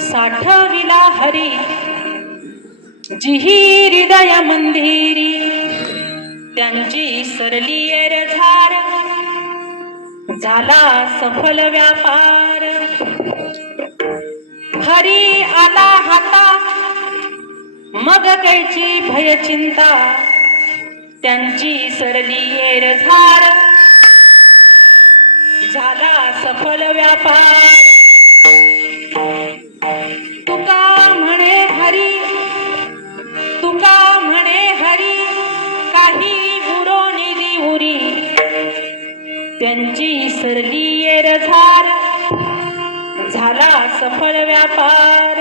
साठविला हरी जिही हृदय मंदिरी. त्यांची सरली झार झाला सफल व्यापार. हरी आला हाता मग कैची भय चिंता. त्यांची सरली झार झाला सफल व्यापार. त्यांची सरली रझार झाला सफल व्यापार.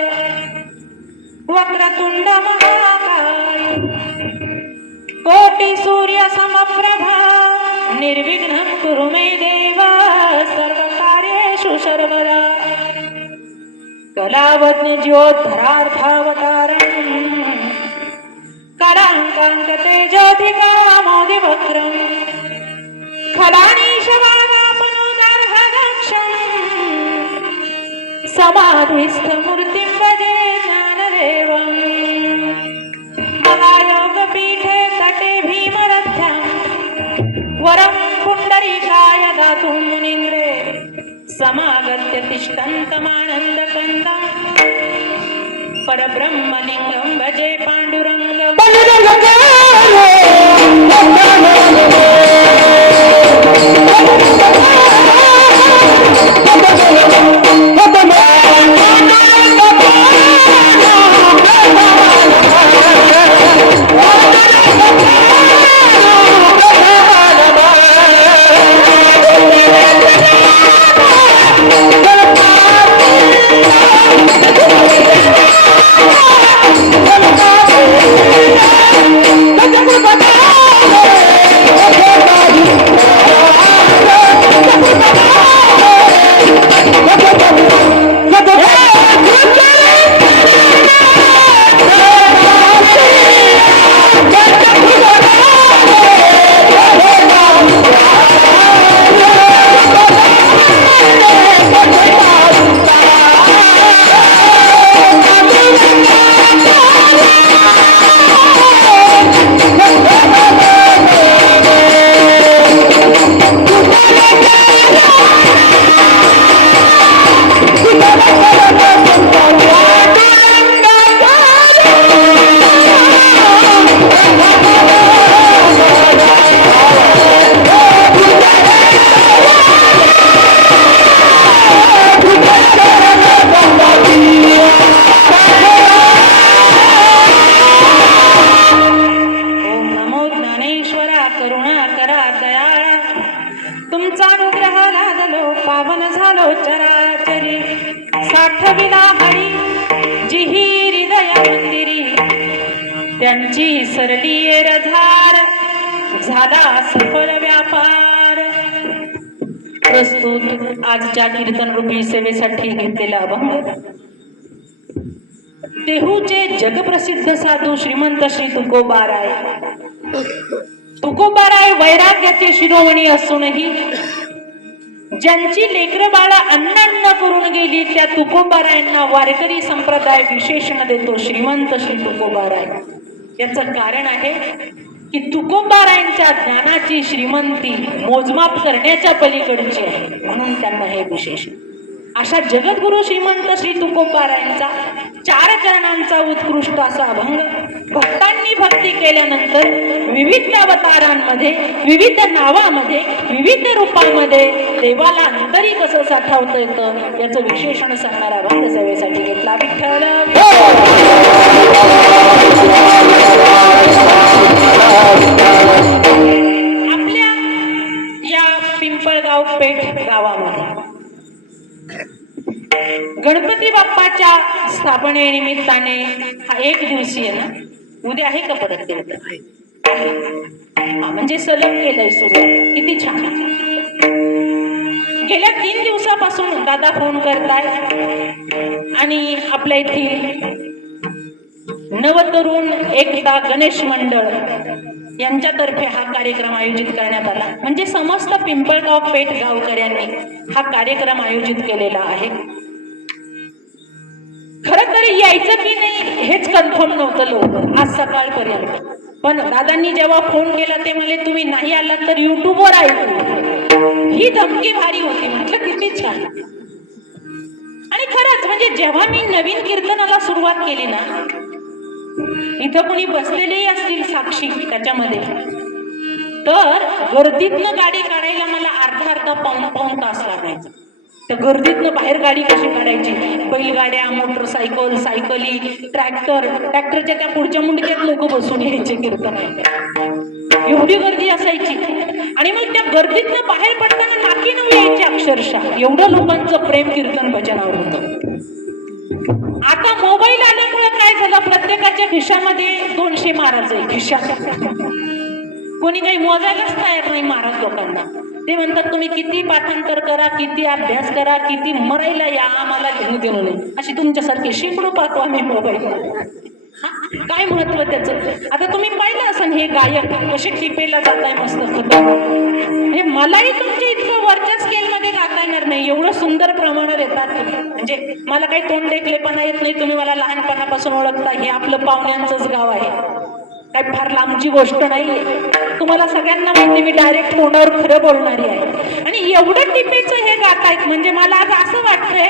वक्रतुंड महाकाय. कोटी सूर्य समप्रभा. निर्विघ्न कुरु मे देवा. सर्व कार्येषु सर्वदा कलावज्ञ ज्योद्धरार्थावतारण कलाङ्कान्त तेजोधिकामोदिवक्त्रम् खलानीशवानापनोदार्हदक्षम् समाधिस्थमूर्तिं भजे ज्ञानदेवम्। महायोगपीठे तटे भीमरथ्याम्। वरं पुण्डरीकाय दातुं मुनीन्द्रे। समागत्य तिष्ठन्तमानन्दकन्दम्। परब्रह्मलिङ्गं भजे पाण्डुरङ्गम्। अभंग. तेहूचे जगप्रसिद्ध साधू श्रीमंत श्री तुकोबाराय. तुकोबाराय वैराग्याचे शिरोमणी असूनही ज्यांची लेकर बाळा अन्नान्न करून गेली त्या तुकोबारायांना वारकरी संप्रदाय विशेषण देतो श्रीमंत श्री तुकोबाराय. याचं कारण आहे की तुकोबारायांच्या ज्ञानाची श्रीमंती मोजमाप करण्याच्या पलीकडची आहे. म्हणून त्यांना हे विशेषण. अशा जगद्गुरु श्रीमंत श्री तुकोबारायांचा चार चरणांचा उत्कृष्ट असा अभंग. भक्तांनी भक्ती केल्यानंतर विविध अवतारांमध्ये विविध नावामध्ये विविध रूपांमध्ये देवाला अंतरी कसं साठवता येतं याचं विशेषण सांगणारा भक्त सेवेसाठी घेतला विठ्ठल. आपल्या या पिंपळगाव पेठ गावामध्ये गणपती बाप्पाच्या स्थापनेनिमित्ताने हा एक दिवसीय ना उद्या आहे का परत ते म्हणजे सलग केलंय सुरू. किती छान. गेल्या तीन दिवसापासून दादा फोन करताय आणि आपल्या येथील नवतरुण एकता गणेश मंडळ यांच्यातर्फे हा कार्यक्रम आयोजित करण्यात आला. म्हणजे समस्त पिंपळगाव पेठ गावकऱ्यांनी हा कार्यक्रम आयोजित केलेला आहे. यायचं की नाही. हेच कन्फर्म नव्हतं लवकर आज सकाळपर्यंत. पण दादांनी जेव्हा फोन केला ते म्हणले तुम्ही नाही आलात तर युट्यूबवर आहे. ही धमकी भारी होती. म्हटलं किती छान. आणि खरंच म्हणजे जेव्हा मी नवीन कीर्तनाला सुरुवात केली ना इथं कोणी बसलेलेही असतील साक्षी त्याच्यामध्ये. तर गर्दीतनं गाडी काढायला मला अर्धा अर्धा पाऊन पाऊन तास लागायचा. त्या गर्दीतनं बाहेर गाडी कशी काढायची? बैलगाड्या मोटरसायकल सायकली ट्रॅक्टर ट्रॅक्टरच्या त्या पुढच्या मुंडक्यात लोक बसून यायचे कीर्तन एवढी गर्दी असायची. आणि मग त्या गर्दीतनं बाहेर पडताना नाकी नऊ यायची अक्षरशः. एवढं लोकांचं प्रेम कीर्तन भजनावर होतं. आता मोबाईल आल्यामुळे काय झालं? प्रत्येकाच्या खिशामध्ये दोनशे महाराज आहे. खिशा. कोणी काही मोजायलाच तयार नाही महाराज लोकांना. ते म्हणतात तुम्ही किती पाठांतर करा किती अभ्यास करा किती मरायला या आम्हाला घेऊन देऊ नये अशी तुमच्यासारखी शेकडो पाहतो आम्ही मोबाईल काय महत्त्व त्याचं? आता तुम्ही पाहिलं असेल हे गायक कसे टिपेला जाताय मस्त हे म्हणजे मलाही तुमच्या इतकं वरच्या स्केलमध्ये गाता येणार नाही. एवढं सुंदर प्रमाणात येतात म्हणजे मला काही तोंड देखलेपणा येत नाही तुम्ही मला लहानपणापासून ओळखता हे आपलं पाहुण्यांचंच गाव आहे. काही फार लांबची गोष्ट नाही तुम्हाला सगळ्यांना माहिती मी डायरेक्ट तोंडावर खरं बोलणारी आहे. आणि एवढं टिपेचं हे गातायत म्हणजे मला आज असं वाटतंय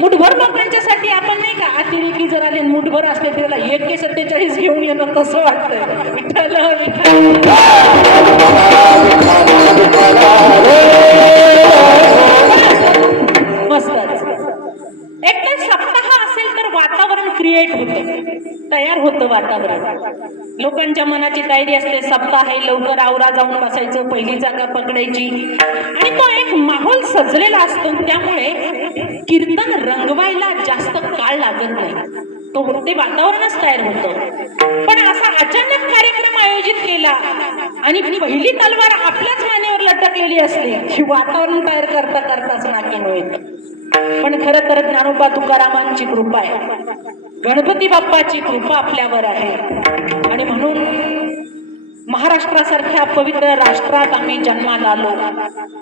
मुठभर लोकांच्यासाठी आपण नाही का अतिरेकी जर आले मुठभर असले त्याला एक सत्तेचाळीस घेऊन येणं तसं वाटतंय? विठ्ठल विठ्ठल. एकदा सप्ताह असेल तर वातावरण क्रिएट होतं. तयार होतं वातावरण. लोकांच्या मनाची तयारी असते. सप्ताह आहे लवकर आवरा जाऊन बसायचं पहिली जागा पकडायची. आणि तो एक माहोल सजलेला असतो. त्यामुळे कीर्तन रंगवायला जास्त काळ लागत नाही. तो ते वातावरणच तयार होतं. पण असा अचानक कार्यक्रम आयोजित केला आणि पहिली तलवार आपल्याच मानेवर लटकलेली असते. ही वातावरण तयार करता करताच नाकी होईल पण खरं तर ज्ञानोबा तुकारामांची कृपा आहे. गणपती बाप्पाची कृपा आपल्यावर आहे. आणि म्हणून महाराष्ट्रासारख्या पवित्र राष्ट्रात आम्ही जन्माला आलो.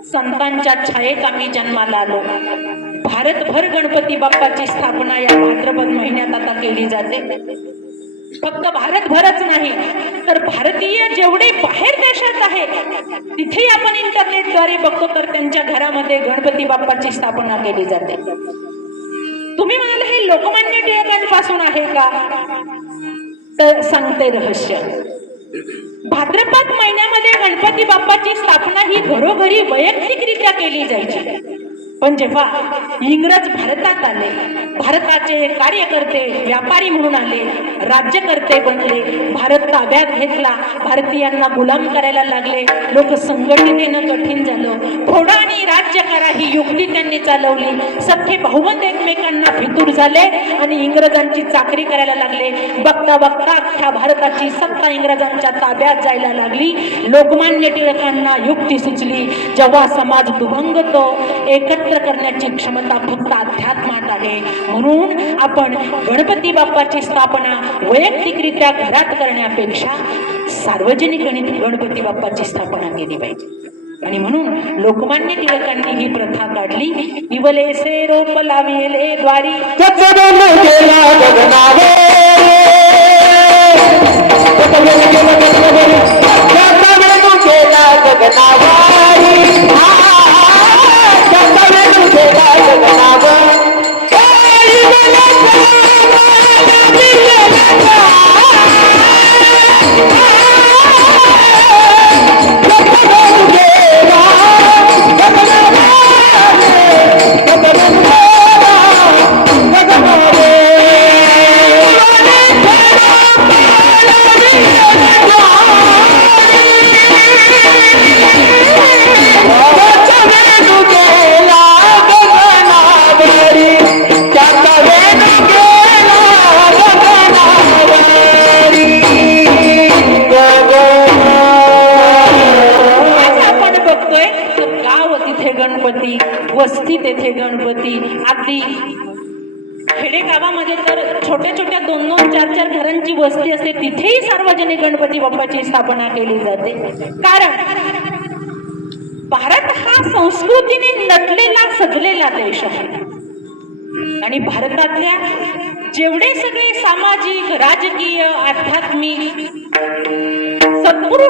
संतांच्या छायेत आम्ही जन्माला आलो. भारतभर गणपती बाप्पाची स्थापना या भाद्रपद महिन्यात आता केली जाते. फक्त भारतभरच नाही तर भारतीय जेवढे बाहेर देशात आहे तिथे आपण इंटरनेटद्वारे बघतो तर त्यांच्या घरामध्ये गणपती बाप्पाची स्थापना केली जाते. तुम्ही म्हणाल हे लोकमान्य टिळकांपासून आहे का? तर सांगते रहस्य. भाद्रपद महिन्यामध्ये गणपती बाप्पाची स्थापना ही घरोघरी वैयक्तिकरित्या केली जायची. पण जेव्हा इंग्रज भारतात आले भारताचे कार्यकर्ते व्यापारी म्हणून आले राज्यकर्ते बनले भारत ताब्यात घेतला भारतीयांना गुलाम करायला लागले लोक संघटित येणं कठीण झालं. फोडा आणि राज्य करा ही युक्ती त्यांनी चालवली. सख्खे बहुमत एकमेकांना फितूर झाले आणि इंग्रजांची चाकरी करायला लागले. बघता बघता अख्ख्या भारताची सत्ता इंग्रजांच्या ताब्यात जायला लागली. लोकमान्य टिळकांना युक्ती सुचली. जेव्हा समाज दुभंगतो एकत्र करण्याची क्षमता फक्त अध्यात्मात आहे म्हणून आपण गणपती बाप्पाची स्थापना वैयक्तिकरित्या घरात करण्यापेक्षा सार्वजनिक गणपती बाप्पाची स्थापना केली पाहिजे आणि म्हणून लोकमान्य टिळकांनी ही प्रथा काढली इवलेसे रोप लाविले द्वारी गगनावारी गेला गगनावर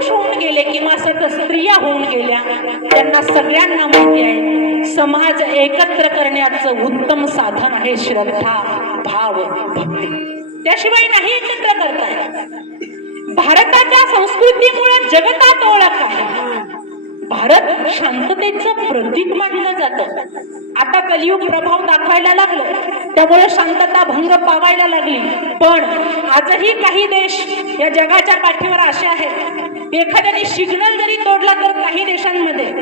पुरुष होऊन गेले किंवा सतत स्त्रिया होऊन गेल्या त्यांना सगळ्यांना माहिती आहे समाज एकत्र करण्याचं उत्तम साधन आहे श्रद्धा भाव भक्ती. त्याशिवाय नाही एकत्र करताय भारताच्या संस्कृतीमुळे जगतात ओळख आहे. भारत शांततेचं प्रतीक मानलं जातं. आता कलियुग प्रभाव दाखवायला लागलं. त्यामुळे शांतता भंग पावायला लागली. पण आजही काही देश या जगाच्या पाठीवर असे आहेत. एखाद्याने सिग्नल जरी तोडला तर काही देशांमध्ये.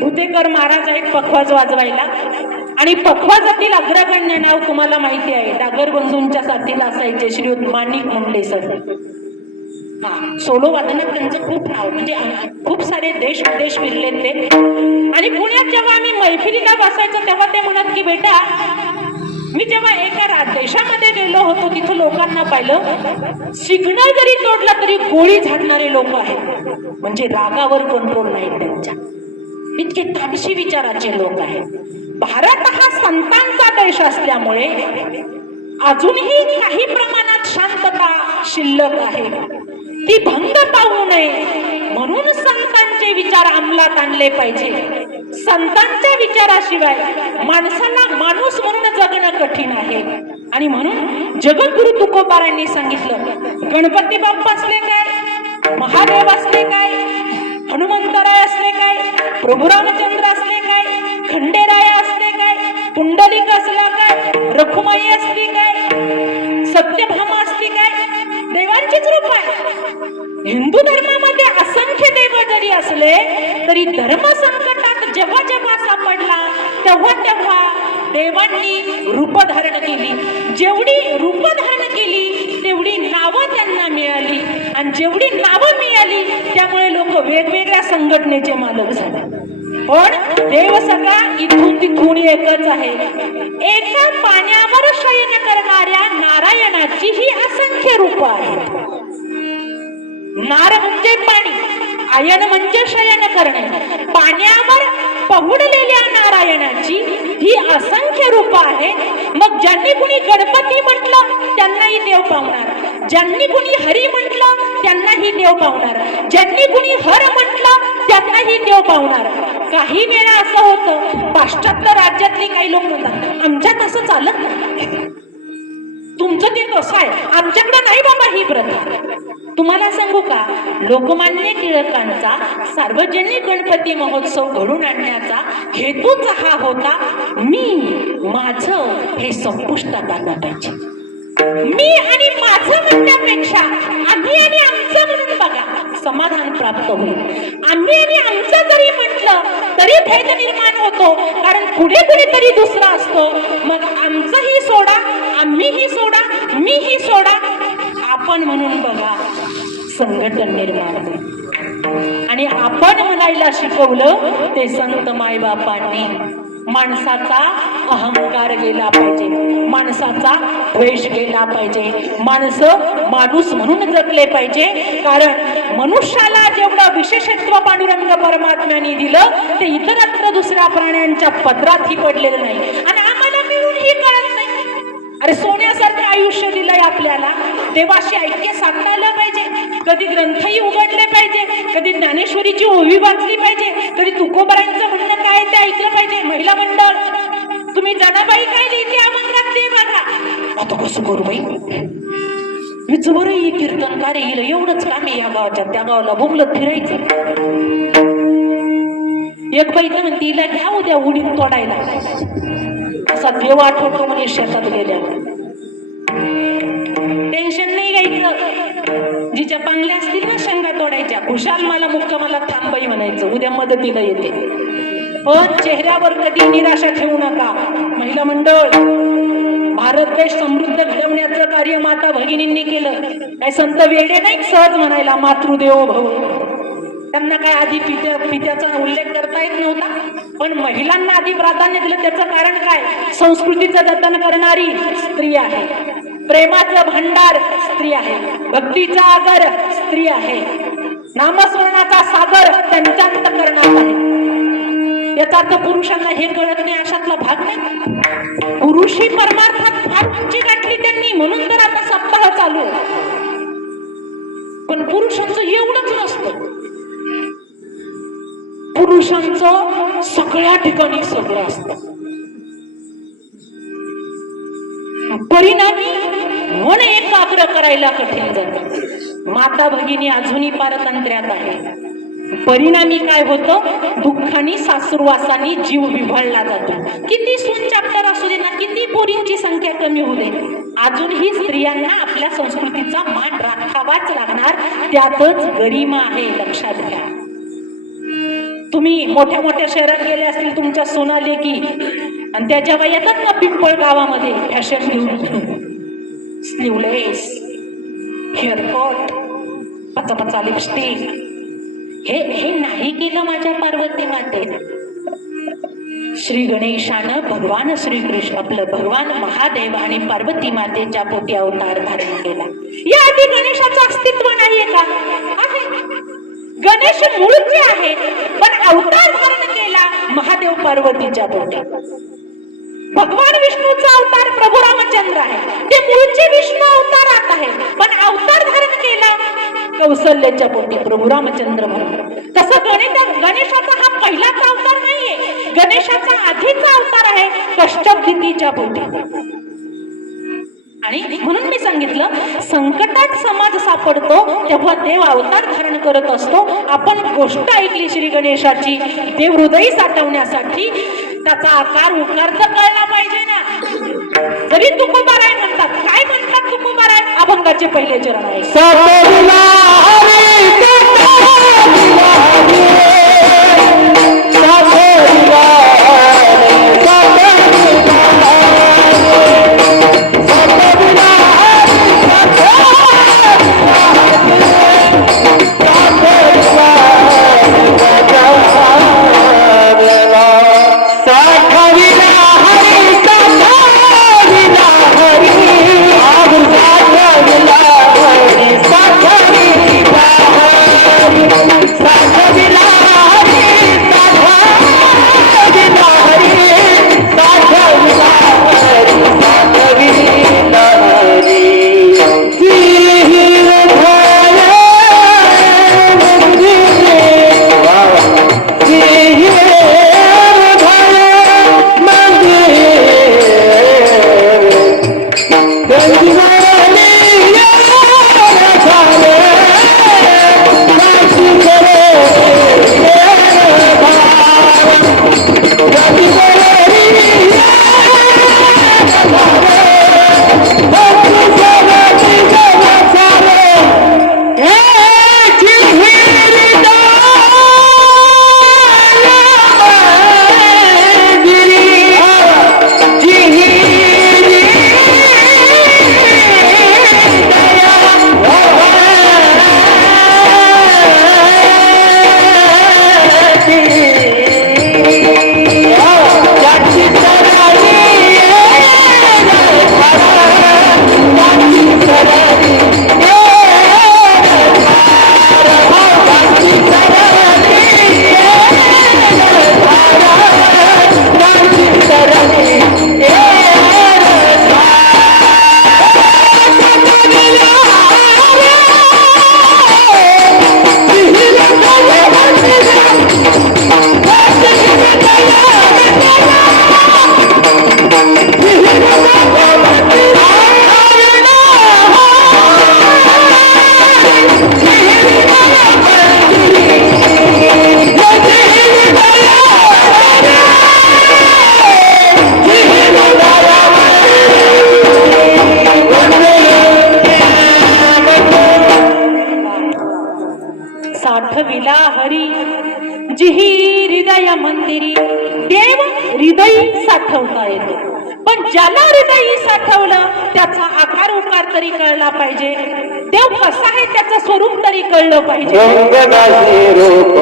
भुतेकर महाराज आहेत पखवाज वाजवायला. आणि पखवाजातील अग्रगण्य नाव तुम्हाला माहिती आहे. डागर बंधूंच्या साथीला असायचे. श्री माणिक मुंडे सर. हा सोलो वादनात त्यांचं खूप नाव म्हणजे खूप सारे देश विदेश फिरले ते. आणि पुण्यात जेव्हा आम्ही मैफिलीला बसायचो तेव्हा ते म्हणत की बेटा मी जेव्हा एका देशामध्ये गेलो होतो तिथं लोकांना पाहिलं सिग्नल जरी तोडला तरी गोळी झाडणारे लोक आहेत. म्हणजे रागावर कंट्रोल नाही त्यांच्या. इतके तामशी विचाराचे लोक आहेत. भारत हा संतांचा देश असल्यामुळे अजूनही काही प्रमाणात शांतता शिल्लक आहे. ती भंग पाहू नये. म्हणून संतांचे विचार अंमलात आणले पाहिजे. संतांच्या विचाराशिवाय माणसाला माणूस म्हणून जगणं कठीण आहे. आणि म्हणून जगद्गुरु तुकोबारांनी सांगितलं गणपती बाप्पा असले काय? महादेव असले काय? हनुमंतराय असले काय? प्रभू रामचंद्र असले काय? खंडेराय असले काय? पुंडलिक असला काय? रखुमाई असली काय? सत्यभामा देवाचेच रूप आहे. हिंदू धर्मामध्ये असंख्य देव जरी असले तरी धर्म संकटात जेव्हा जेव्हा सापडला तेव्हा तेव्हा देवांनी रूप धारण केली. जेवढी रूप धारण केली तेवढी नावं त्यांना मिळाली. आणि जेवढी नावं मिळाली त्यामुळे लोक वेगवेगळ्या संघटनेचे मालक झाले. पण देव सगळा इथून तिथून एकच आहे. नारायणाची ही असंख्य रूप आहेत. नार म्हणजे पाणी आयन म्हणजे शयन करणे. पाण्यावर पहुडलेल्या नारायणाची ही असंख्य रूप आहे मग ज्यांनी कुणी गणपती म्हटलं त्यांनाही देव पावणार. ज्यांनी कुणी हरी म्हटलं त्यांनाही देव पावणार. ज्यांनी कुणी हर म्हटलं त्यांनाही देव पावणार. काही वेळा असं होतं पाश्चात्य राज्यातली काही लोक म्हणतात आमच्यात असं चालत नाही. तुमचं ते कसं आहे? आमच्याकडे नाही बाबा ही प्रथा. तुम्हाला सांगू का? लोकमान्य टिळकांचा सार्वजनिक गणपती महोत्सव घडून आणण्याचा हेतूच हा होता मी माझं हे संपुष्टात आलं पाहिजे. मी आणि माझं म्हणण्यापेक्षा आम्ही आणि आमचं म्हणून बघा समाधान प्राप्त होईल. आम्ही आणि आमचं जरी म्हटलं तरी भेद निर्माण होतो कारण पुढे कुणीतरी दुसरा असतो. मग आमचंही सोडा आम्हीही सोडा मीही सोडा. आपण म्हणून बघा संघटन निर्माण होईल. आणि आपण म्हणायला शिकवलं ते संत मायबापांनी. माणसाचा अहंकार गेला पाहिजे. माणसाचा द्वेष गेला पाहिजे. माणसं माणूस म्हणून जगले पाहिजे. कारण मनुष्याला जेवढं विशेषत्व पांडुरंग परमात्म्याने दिलं ते इतरत्र दुसऱ्या प्राण्यांच्या पदरातही पडलेलं नाही. आणि आम्हाला मिळूनही कळत नाही. अरे सोन्यासारखं आयुष्य दिलंय आपल्याला. देवाशी ऐक्य साधता आलं पाहिजे. कधी ग्रंथही उघडले पाहिजे. कधी ज्ञानेश्वरीची ओवी वाचली पाहिजे. कधी तुकोबरांचं बघा आता करू बाई. मीच बरं ही कीर्तनकार येईल एवढंच काम आहे या गावाच्या त्या गावाला बोंबलत फिरायचं. एक बाई तर म्हणते, तिला घ्या उद्या उडीत तोडायला. असा देव आठवतो म्हणे शेतात गेल्या. टेन्शन नाही घ्यायचं जिच्या पांगल्या असतील ना शेंगा तोडायच्या खुशाल मला मुक्कामाला थांबाई म्हणायचं उद्या मदतीला येते. पण चेहऱ्यावर कधी निराशा ठेवू नका महिला मंडळ. भारत देश समृद्ध घडवण्याचं कार्य माता भगिनींनी केलं. काय संत वेडे नाही सहज म्हणायला मातृदेवो भाऊ त्यांना काय आधी पित्या पित्याचा उल्लेख करता येत नव्हता पण महिलांना आधी प्राधान्य दिलं. त्याचं कारण काय? संस्कृतीचं जतन करणारी स्त्री आहे. प्रेमाचं भंडार स्त्री आहे. भक्तीचा आगर स्त्री आहे. नामस्मरणाचा सागर त्यांच्या करणार आहे. याचा पुरुषांना हे कळत नाही अशातला भाग नाही. पुरुषी परमार्थात फार उंची गाठली त्यांनी म्हणून तर आता सप्ताह चालू पण पुरुषांचं एवढंच नसतं. पुरुषांचं सगळ्या ठिकाणी सगळं असतं. परिणामी मन एकाग्र करायला कठीण जात. माता भगिनी अजूनही पारतंत्र्यात आहे परिणामी काय होतं? दुःखाने सासुरवासाने जीव विभाळला जातो. किती सून चॅप्टर असू दे ना किती पोरींची संख्या कमी होऊ दे. अजूनही स्त्रियांना आपल्या संस्कृतीचा मान राखावाच लागणार. त्यातच गरिमा आहे लक्षात घ्या. तुम्ही मोठ्या मोठ्या शहरात गेले असतील तुमच्या सोनाले की आणि त्या जेव्हा येतात ना पिंपळ गावामध्ये फॅशन घेऊन. स्लीवलेस हेअरकट पचा पचा लिपस्टिक हे हे नाही केलं माझ्या पार्वती माते. श्री गणेशानं भगवान श्रीकृष्ण आपलं भगवान महादेव आणि पार्वती मातेच्या पोटी अवतार धारण केला. या आधी गणेशाचं अस्तित्व नाहीये का? आहे. गणेश मूळचे आहे पण अवतार धारण केला महादेव पार्वतीच्या पोटी. भगवान विष्णूचा अवतार प्रभू रामचंद्र आहे. ते मूळचे विष्णू अवतारात आहे. पण अवतार धारण केला कौशल्याच्या पोटी प्रभू रामचंद्र तसं गणेश गणेशाचा हा पहिलाच अवतार नाहीये. गणेशाचा आधीचा अवतार आहे कष्टभीतीच्या पोटी. आणि म्हणून मी सांगितलं संकटात समाज सापडतो तेव्हा देव अवतार धारण करत असतो. आपण गोष्ट ऐकली श्री गणेशाची देव हृदय साठवण्यासाठी त्याचा आकार उकार कळला पाहिजे ना. जरी तुकोबाराय म्हणतात काय म्हणतात तुकोबाराय? अभंगाचे पहिले चरण आहे. हृदय देव हृदय साठवता येतो. पण ज्याला हृदय साठवलं त्याचा आकार उकार तरी कळला पाहिजे. देव कसा आहे त्याचं स्वरूप तरी कळलं पाहिजे. रंग नाही रूप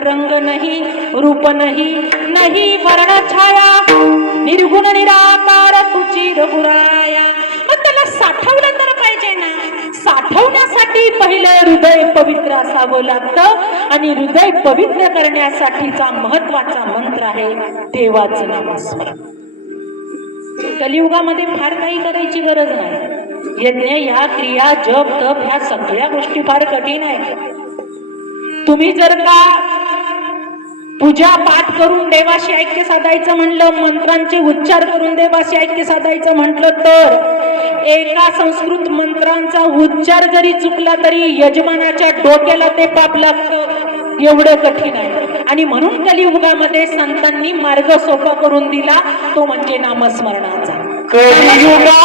रंग नाही रूप नाही नाही वर्ण छाया. निर्गुण निराकार सुचिर रघुरा साठवण्यासाठी पहिलं हृदय पवित्र असावं लागतं आणि हृदय पवित्र करण्यासाठीचा महत्त्वाचा मंत्र आहे देवाचं नामस्मरण. कलियुगामध्ये फार काही करायची गरज नाही. यज्ञ या क्रिया जप तप ह्या सगळ्या गोष्टी फार कठीण आहेत. तुम्ही जर का पूजा पाठ करून देवाशी ऐक्य साधायचं म्हणलं मंत्रांचे उच्चार करून देवाशी ऐक्य साधायचं म्हटलं तर एका संस्कृत मंत्रांचा उच्चार जरी चुकला तरी यजमानाच्या डोक्याला ते पाप लागतं. एवढं कठीण आहे. आणि म्हणून कलियुगामध्ये संतांनी मार्ग सोपा करून दिला तो म्हणजे नामस्मरणाचा. कलियुगा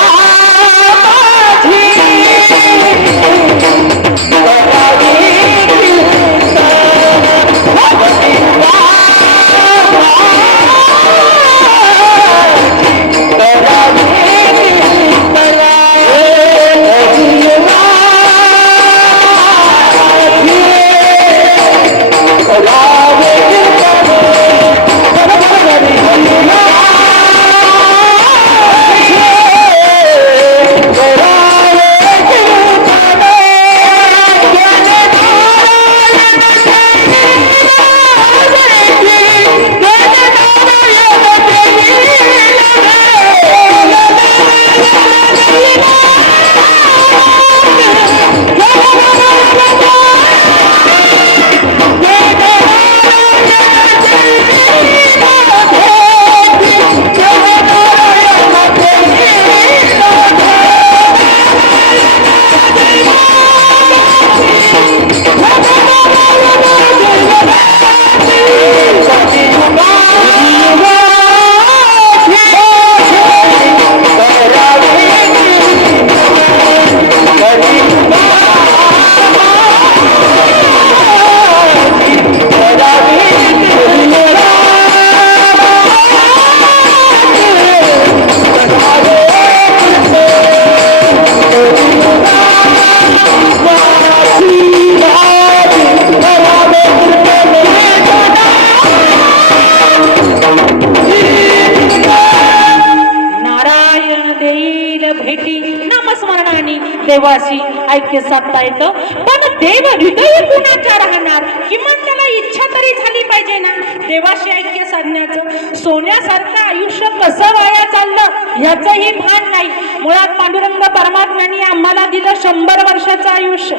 ऐक्य पण देव हृदय कुणाच्या राहणार? किमान त्याला इच्छा तरी झाली पाहिजे ना? देवाशी ऐक्य साधण्याचं सोन्यासारखं आयुष्य कसं वाया चाललं ह्याचंही भान नाही. मुळात पांडुरंग परमात्म्यांनी आम्हाला दिलं शंभर वर्षाचं आयुष्य.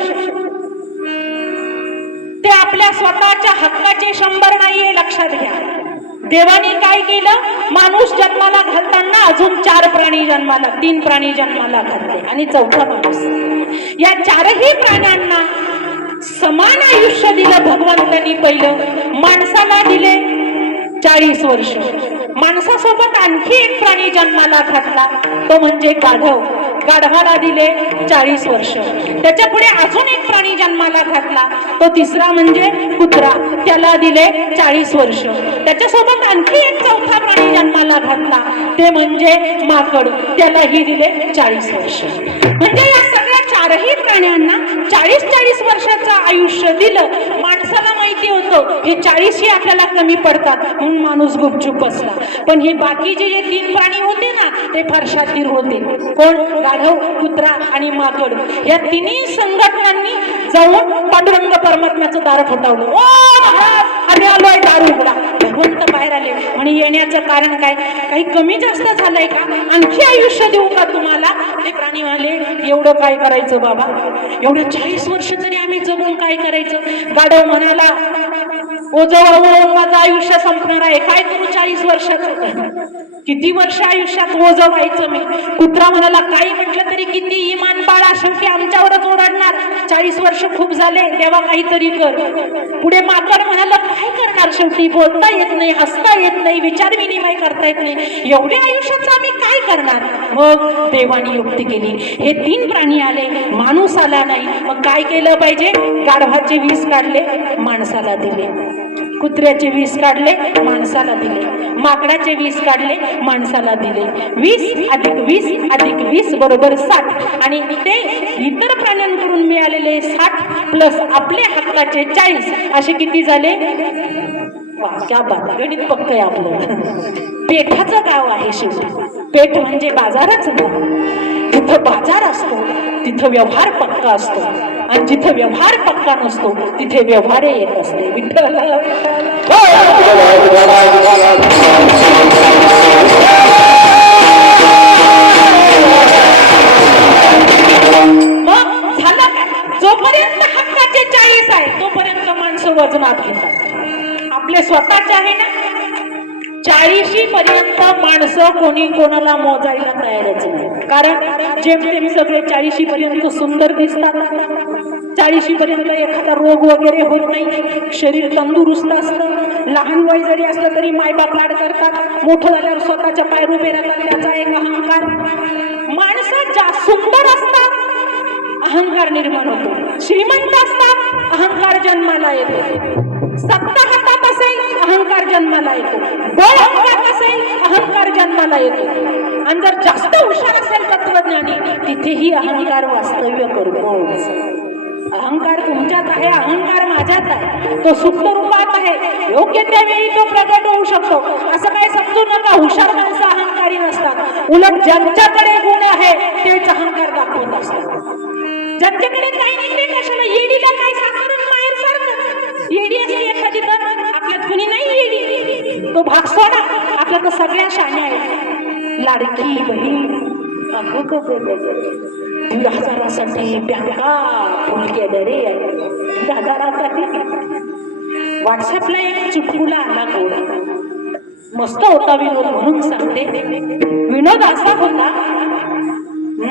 ते आपल्या स्वतःच्या हक्काचे शंभर नाहीये लक्षात घ्या. देवाने काय केलं? माणूस जन्माला घालताना अजून चार प्राणी जन्माला तीन प्राणी जन्माला घातले आणि चौथा माणूस. या चारही प्राण्यांना समान आयुष्य दिलं भगवंतांनी पहिलं. माणसाला दिले चाळीस वर्ष. माणसासोबत आणखी एक प्राणी जन्माला घातला तो म्हणजे गाढव. गाढवाला दिले चाळीस वर्ष. त्याच्या पुढे अजून एक प्राणी जन्माला घातला तो तिसरा म्हणजे कुत्रा. त्याला दिले चाळीस वर्ष. त्याच्यासोबत आणखी एक चौथा प्राणी जन्माला घातला ते म्हणजे माकड. त्यालाही दिले चाळीस वर्ष. म्हणजे या सगळ्या चारही प्राण्यांना चाळीस चाळीस वर्षाचं आयुष्य दिलं. माणसाला माहिती होतं हे चाळीसही आपल्याला कमी पडतात. म्हणून माणूस गुपचूप बसला. पण हे बाकीचे जे तीन प्राणी होते ना ते फार शातीर होते. कोण? गाढव कुत्रा आणि माकड. या तिन्ही संघटनांनी जाऊन पांडुरंग परमात्म्याचं दार ठोठावलं ओ महाराज! आम्ही आलोय दारू. उघडा भगवंत बाहेर आले. आणि येण्याचं कारण काय? काही कमी जास्त झालंय का? आणखी आयुष्य देऊ का तुम्हाला? ते प्राणी म्हणाले एवढं काय करायचं बाबा? एवढ्या चाळीस वर्ष तरी आम्ही जगून काय करायचं? गाडव म्हणाला ओजवळ माझं आयुष्य संपणार आहे. काय करू चाळीस वर्षात? किती वर्ष आयुष्यात ओझ व्हायचं मी? कुत्रा म्हणाला काही म्हटलं तरी किती इमान बाळा? शेवटी आमच्यावरच ओरडणार. चाळीस वर्ष खूप झाले तेव्हा काहीतरी कर. पुढे माकड म्हणाला काय करणार शेवटी? बोलता येत नाही हसता येत नाही विचार विनिमय करता येत नाही. एवढ्या आयुष्याचं आम्ही काय करणार? मग देवानी युक्ती केली. हे तीन प्राणी आले. माणूस आला नाही. मग काय केलं पाहिजे? गाढवाचे वीस काढले माणसाला दिले. कुत्र्याचे वीस काढले माणसाला दिले. माकडाचे वीस काढले माणसाला दिले. वीस अधिक वीस अधिक वीस बरोबर साठ. आणि ते इतर प्राण्यांकडून मिळालेले साठ प्लस आपले हक्काचे चाळीस. असे किती झाले? वा क्या बात गणित पक्क आहे आपलं. पेठाचं गाव आहे शेवटी. पेठ म्हणजे बाजारच नाही तिथं बाजार असतो तिथं व्यवहार पक्का असतो. आणि जिथं व्यवहार पक्का नसतो तिथे व्यवहार येत असते. विठ्ठल. मग झालं काय? जोपर्यंत हक्काचे चाळीस आहे तोपर्यंत माणसं वजनात घेतात. आपले स्वतःचे आहे ना? चाळीशी पर्यंत माणसं कोणी कोणाला मोजायला तयारच नाही. कारण जेमतेम सगळे चाळीशी पर्यंत सुंदर दिसतात. चाळीशी पर्यंत एखादा रोग वगैरे होत नाही. शरीर तंदुरुस्त असतं. लहान वय जरी असलं तरी मायबाप लाड करतात. मोठं झाल्यावर स्वतःच्या पाय उभे राहतात. त्याचा एक अहंकार. माणसं जा सुंदर असतात. अहंकार निर्माण होतो. श्रीमंत असतात. अहंकार जन्माला येतो. सत्ता हातात अहंकार जन्माला येतो. बळ अंगात असेल अहंकार जन्माला येतो. आणि जर जास्त हुशार असेल तत्वज्ञानी तिथेही अहंकार वास्तव्य करतो अहंकार तुमच्यात आहे अहंकार माझ्यात आहे. तो सुप्त रूपात आहे. योग्य त्यावेळी तो प्रकट होऊ शकतो. असं काही समजू नका हुशार माणसं अहंकारी नसतात. उलट ज्यांच्याकडे गुण आहे तेच अहंकार दाखवत असतात. ज्यांच्याकडे काही नाही कशाला येडीला काय साधारण येडी एखादी तर आपल्यात कुणी नाही येडी. तो भाग सोडा. आपल्या तर सगळ्या शाण्या आहेत. लाडकी बहीण अगं हजारासाठी बँका केलं रे हजारासाठी व्हॉट्सअपला एक चिटकुला आला गोडा मस्त होता विनोद म्हणून सांगते. विनोद असा होता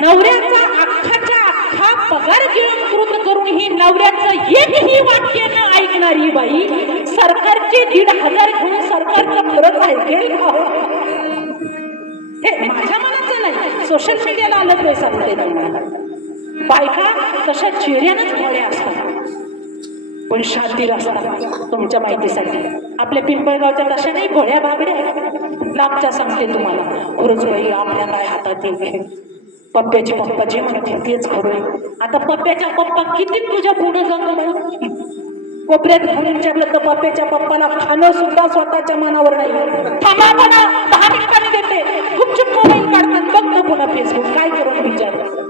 नवऱ्याचा अख्खाच्या हा पगार गिळंकृत करून ही नवऱ्याचं एकही वाक्य न ऐकणारी बाई सरकारचे दीड हजार घेऊन सरकारचं खरंच ऐकेल हे माझ्या मनाचं नाही. सोशल मीडियाला आलं ते सांगते बायका तशा चेहऱ्यानंच भोळ्या असतात. पण शांती असतात तुमच्या माहितीसाठी. आपल्या पिंपळगावच्या तशा नाही भोळ्या बाबड्या लांबच्या सांगते तुम्हाला. खरंच बाई आपल्या काय हातात येईल पप्प्याचे पप्पा जे म्हणतील तेच खरं आता पप्प्याच्या पप्पा किती तुझ्या पुढे जातो हो? कोपऱ्यात घालून विचारलं तर पप्प्याच्या पप्पाला खाणं सुद्धा स्वतःच्या मनावर नाही. थांबा म्हणा दहा मिनिटांनी देते. गुपचूप मोबाईल काढतात बघतो पुन्हा फेसबुक काय करून विचार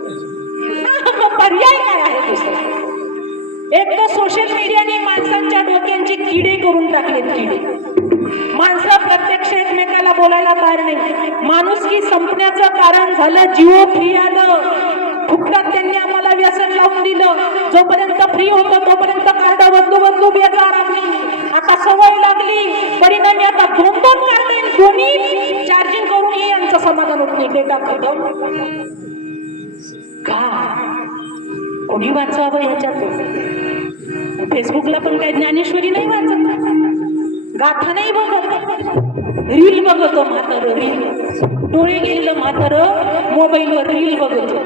पर्याय काय आहे दुसरा? एक तर सोशल मीडियाने माणसांच्या डोक्यांचे किडे करून टाकलेत किडे. माणसं प्रत्यक्ष एकमेकाला बोलायला तयार नाही. माणुसकी संपण्याचं कारण झालं जिओ फ्री आलं. फुकटात त्यांनी आम्हाला व्यसन लावून दिलं. जोपर्यंत फ्री होतं तोपर्यंत कार्ड बंधू बंधू बेजार आपली आता सवय लागली. परिणामी आता दोन दोन कार्ड दोन्ही चार्जिंग करून करूनही यांचं समाधान होत नाही. डेटा खतम. का? कोणी वाचावं ह्याच्यात फेसबुकला पण काही ज्ञानेश्वरी नाही वाचत. गाथा नाही बघत. रील बघतो म्हातार रील. डोळे गेलेलं म्हातार मोबाईलवर रील बघतो.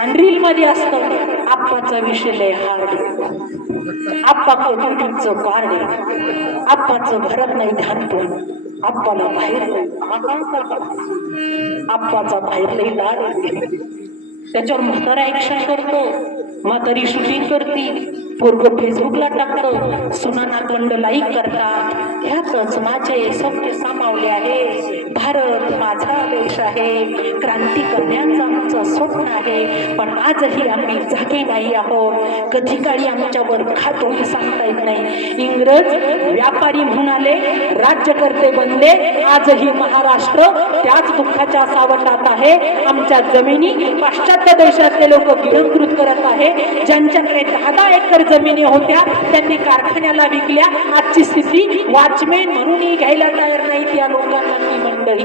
आणि रील मध्ये असतं आप्पाचा विषय लय हार्ड आप्पा युट्यूबचं कार्ड आहे. आप्पाचं भरत नाही ध्यान पण आप्पाला बाहेर आप्पाचा बाहेर लई लाड त्याच्यावर म्हातारा ऍक्शन करतो. म्हातारी शूटिंग करते. पोरग फेसबुकला टाकतं सुनाना नातवंड लाईक करतात. ह्यातच माझे सत्य सामावले आहे. भारत माझा देश आहे. क्रांती करण्याचं आमचं स्वप्न आहे. पण आजही आम्ही जागे नाही आहोत. कधी काळी आमच्यावर खातो हे सांगता येत नाही. इंग्रज व्यापारी म्हणाले राज्यकर्ते बनले आजही महाराष्ट्र त्याच दुःखाच्या सावटात आहे. आमच्या जमिनी पाश्चात्य देशातले लोक गिरंकृत करत आहे. ज्यांच्याकडे दहा दहा एकर जमिनी होत्या त्यांनी कारखान्याला विकल्या. आजची स्थिती वॉचमॅन म्हणूनही घ्यायला तयार नाहीत या लोकांना ती मंडळी.